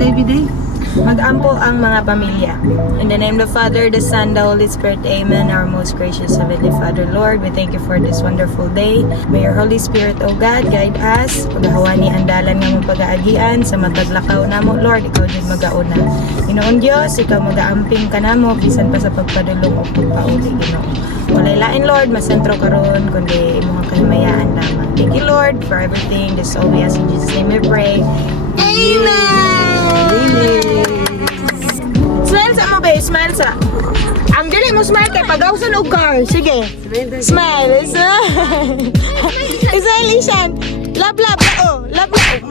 David. Mag-ampo ang mga pamilya. In the name of the Father, the Son, the Holy Spirit, Amen. Our most gracious Heavenly Father, Lord, we thank you for this wonderful day. May your Holy Spirit, O God, guide us. Paghawani ang dalan nga mong pag-aagian sa mataglakaw namo, Lord, ikaw din mag-auna. Ginoon Diyos, ikaw mag-aamping ka namo, bisan pa sa pagpadulong o pagpauli, Ginoo. Walay lain, Lord, masentro karon kundi imong kahimayaan lamang. Thank you, Lord, for everything. This is all we ask in Jesus' name we pray. Amen! Smile sa mo, babe. Smile sa. Ang dili mo smile kay pag-awsan og car. Sige. Smile. Smile. Smile, Ishan. Love, love. Oh, love, love.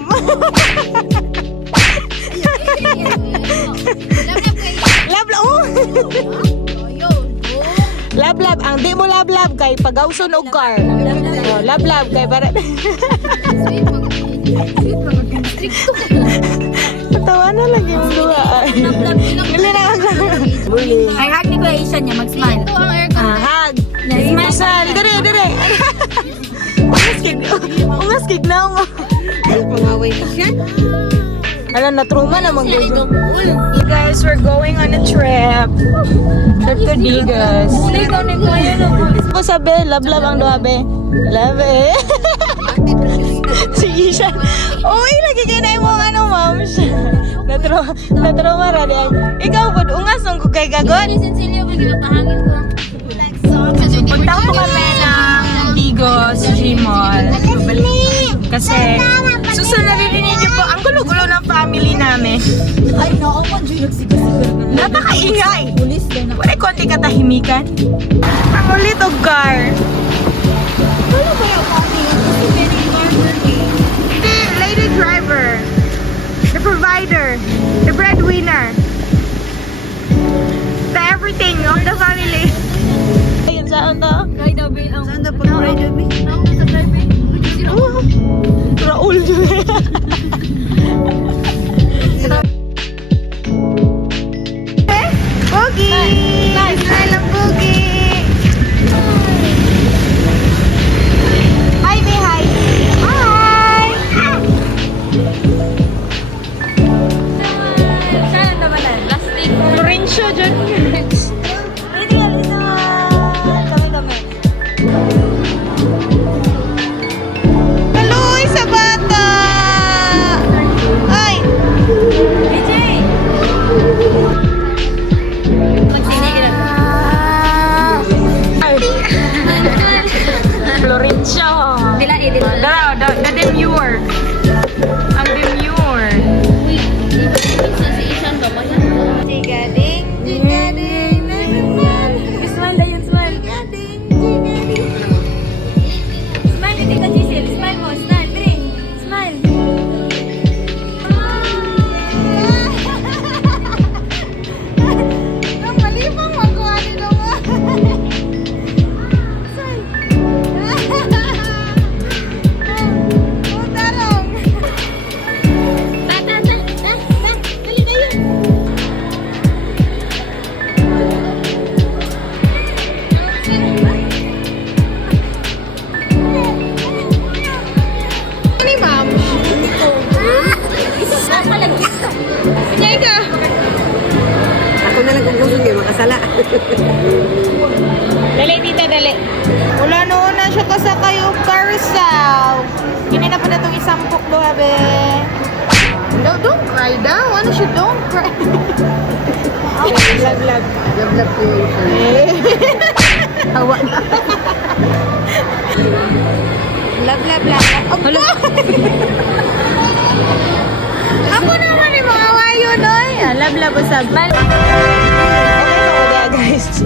Love, love. Oh. Love, love. Ang di mo love, love kay pag-awsan og car. Oh, love, love kay para. Tawa na lang yung dua. Bili na ako. Ay, hug ni Kuya Ishan niya, mag-smile. Hug. Smile. Dire. Umaskig na ako. Pangaway na siya. Alam, na-trauma na mag-gusto. You guys, we're going on a trip. Trip to Digas. Ako sabi, love ang duwabe. Love eh. Si Ishan. Uy, lagi kinay mo ano, ma'am. Natrauma ra diyan. Ikaw po, ungasong ko kay gagon. Punta po kami ng Digos G-Mall. Kasi, susunod naririnig niyo po, ang gulo-gulo ng family namin. Ay, nako po, Jun, nagsigasigil. Napakaingay. Pulis din. Wala konti katahimikan. Ang ulit og car. Ano ba yung kami? Kasi very normal eh. The lady driver. The provider. The breadwinner. The everything of the family. Ayun, saan to? Ride away ang... Saan na pag-ride away? Ako sa driving. Raul. Pogi! Smile ang Pogi! Hi, May! Hi! Hi! Saan naman na? Plastic. Florencio, dyan. Hindi ka rin naman. Kami. Kaloy sa bata! Ay! AJ! Magsinigil. Florencio! Dila, edit. Dalaw, the demure. Ang demure. Uy, di ba sa si Ishan ba? Jigading. Smile na yun, smile. Smile, hindi ka Giselle. Smile mo, smile. Three. Smile. Ang malibang magawa nito mo. Utarong. Dali na yun. Ni ma'am. Nyay ka. Ako na lang kung gusto kayo makasala. Dali, tita, dali. Wala noon na siya kasakay yung carousel. Hindi na pa na itong isang puklo, habe. No, don't cry daw. Ano siya? Don't cry. Lag. Love ko yung Hawa na. Love. Aba! Ako naman yung mga wayo, noy. Love, usab. Okay, guys.